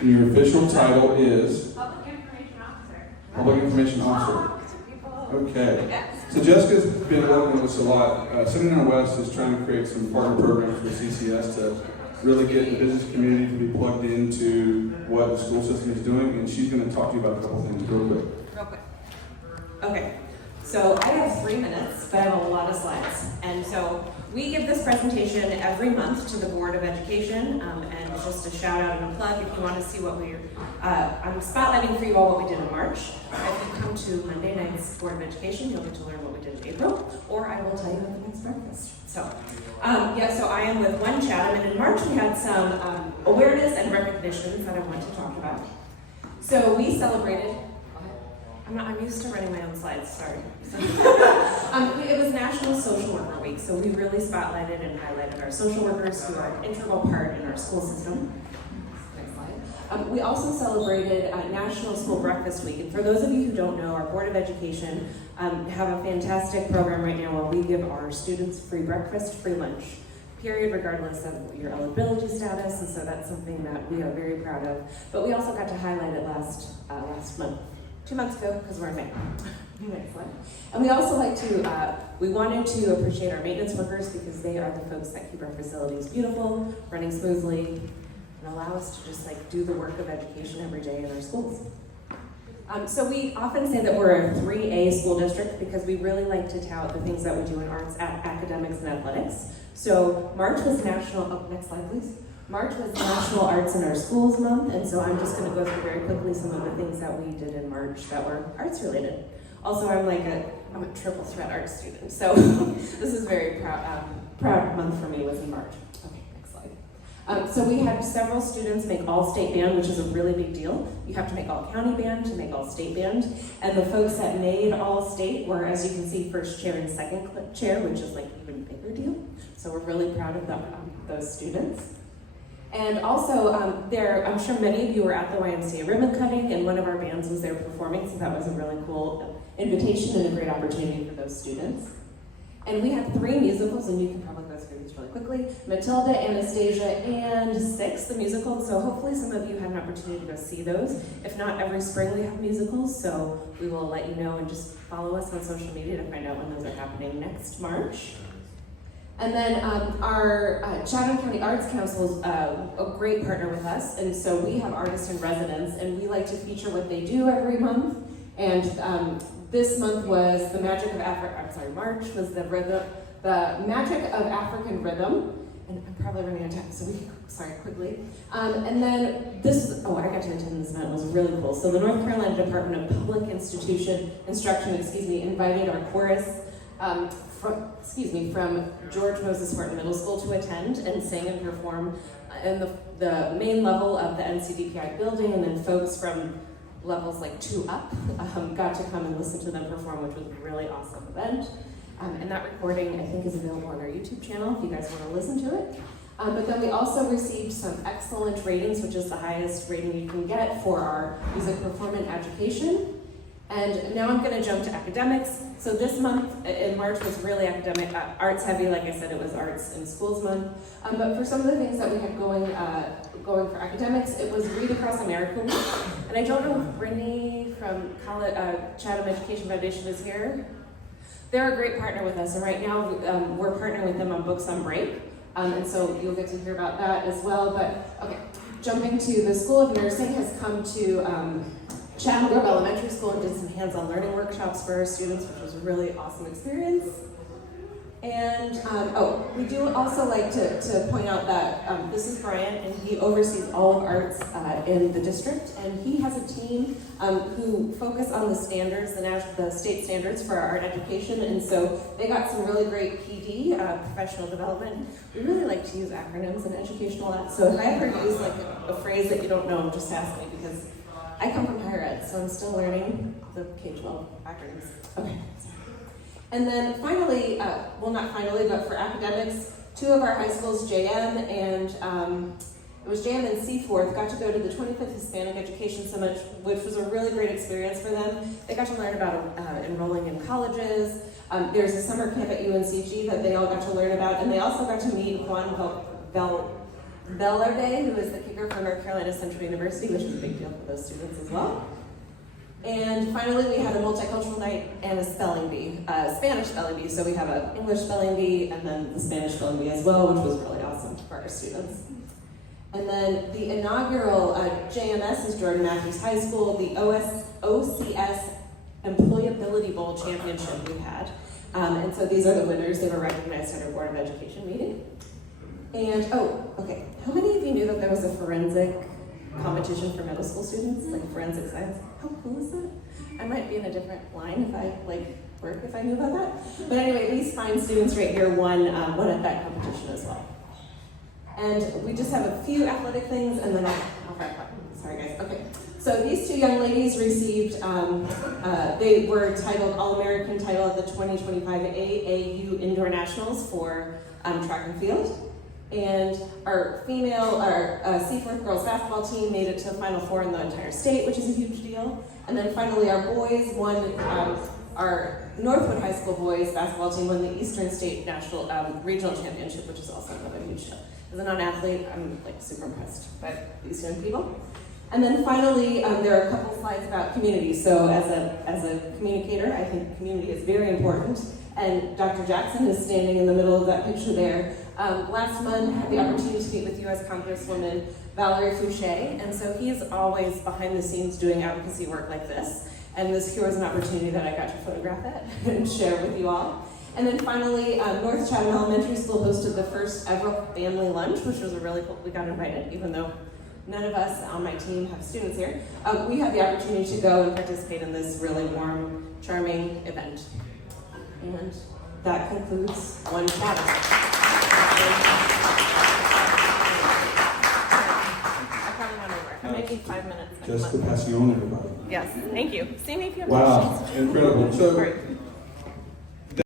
And your official title is? Public Information Officer. Public Information Officer. Okay. So Jessica's been working with us a lot. Seminole West is trying to create some partner programs with CCS to really get the business community to be plugged into what the school system is doing, and she's going to talk to you about a couple things real quick. Real quick. Okay, so I have 3 minutes, but I have a lot of slides. And so we give this presentation every month to the Board of Education, and just a shout out and a plug if you want to see what we're, I'm spotlighting for you all what we did in March. If you come to Monday night's Board of Education, you'll get to learn what we did in April, or I will tell you at the next breakfast. So, so I am with One Chatham, and in March we had some awareness and recognitions that I want to talk about. So we celebrated, I'm used to running my own slides, sorry. It was National Social Worker Week, so we really spotlighted and highlighted our social workers who are an integral part in our school system. Next slide. We also celebrated National School Breakfast Week, and for those of you who don't know, our Board of Education have a fantastic program right now where we give our students free breakfast, free lunch, period, regardless of your eligibility status, and so that's something that we are very proud of. But we also got to highlight it last month. 2 months ago, because we're in May. Next slide. And we also like to, we wanted to appreciate our maintenance workers because they are the folks that keep our facilities beautiful, running smoothly, and allow us to just do the work of education every day in our schools. So we often say that we're a 3A school district because we really like to tout the things that we do in arts, academics, and athletics. So March was National, next slide please. March was National Arts in Our Schools Month, and so I'm just going to go through very quickly some of the things that we did in March that were arts related. Also, I'm a triple threat arts student, so this is very proud month for me was in March. Okay, next slide. So we had several students make all-state band, which is a really big deal. You have to make all-county band to make all-state band, and the folks that made all-state were, as you can see, first chair and second chair, which is even a bigger deal. So we're really proud of those students. And also, I'm sure many of you were at the YMCA ribbon cutting, and one of our bands was there performing, so that was a really cool invitation and a great opportunity for those students. And we had 3 musicals, and you can probably go through these really quickly. Matilda, Anastasia, and Six, the musical, so hopefully some of you had an opportunity to go see those. If not, every spring we have musicals, so we will let you know and just follow us on social media to find out when those are happening next March. And then our Chatham County Arts Council is a great partner with us, and so we have artists in residence, and we like to feature what they do every month. And this month was the Magic of March was the Magic of African Rhythm, and I'm probably running out of time, so quickly. And then I got to attend this event, it was really cool. So the North Carolina Department of Public Instruction, invited our chorus from George Moses Horton Middle School to attend and sing and perform in the main level of the NCDPI building, and then folks from levels 2 up got to come and listen to them perform, which was a really awesome event. And that recording, I think, is available on our YouTube channel if you guys want to listen to it. But then we also received some excellent ratings, which is the highest rating you can get for our music performance education. And now I'm going to jump to academics. So this month in March was really academic, arts heavy. Like I said, it was Arts in Schools Month. But for some of the things that we had going for academics, it was Read Across America Week. And I don't know if Brittany from Chatham Education Foundation is here. They're a great partner with us, and right now we're partnering with them on Books on Break. And so you'll get to hear about that as well. But okay, jumping to the School of Nursing has come to Chatham Grove Elementary School and did some hands-on learning workshops for our students, which was a really awesome experience. And we do also like to point out that this is Brian, and he oversees all of arts in the district, and he has a team who focus on the standards, the state standards for our art education, and so they got some really great PD, professional development. We really like to use acronyms in educational ed, so if I ever use a phrase that you don't know, just ask me, because I come from higher ed, so I'm still learning the K-12 acronyms. Okay. And then finally, not finally, but for academics, 2 of our high schools, JM and Seaforth, got to go to the 25th Hispanic Education Summit, which was a really great experience for them. They got to learn about enrolling in colleges. There's a summer camp at UNCG that they all got to learn about, and they also got to meet Juan Velarde, who is the kicker for North Carolina Central University, which is a big deal for those students as well. And finally, we had a multicultural night and a spelling bee, Spanish spelling bee. So we have an English spelling bee and then the Spanish spelling bee as well, which was really awesome for our students. And then the inaugural JMS is Jordan Matthews High School, the OCS Employability Bowl Championship we had. And so these are the winners. They were recognized at our Board of Education meeting. And, okay, how many of you knew that there was a forensic competition for middle school students, like forensic science? How cool is that? I might be in a different line if I work if I knew about that. But anyway, these fine students right here won at that competition as well. And we just have a few athletic things, and then I'll wrap up. Sorry, guys. Okay. So these two young ladies received, they were titled All-American title at the 2025 AAU Indoor Nationals for track and field. And our Seaforth girls basketball team made it to the Final Four in the entire state, which is a huge deal. And then finally, our boys won, our Northwood High School boys basketball team won the Eastern State National Regional Championship, which is also another huge deal. As a non-athlete, I'm super impressed by these young people. And then finally, there are a couple slides about community. So as a communicator, I think community is very important. And Dr. Jackson is standing in the middle of that picture there. Last month, I had the opportunity to meet with U.S. Congresswoman Valerie Fouché, and so he's always behind the scenes doing advocacy work like this. And here was an opportunity that I got to photograph it and share with you all. And then finally, North Chatham Elementary School hosted the first ever family lunch, which was a really cool. We got invited, even though none of us on my team have students here. We had the opportunity to go and participate in this really warm, charming event. And that concludes one chapter. I probably went over. I'm making 5 minutes. Just the passion, everybody. Yes, thank you. See me if you have Wow, questions. incredible. So, Great.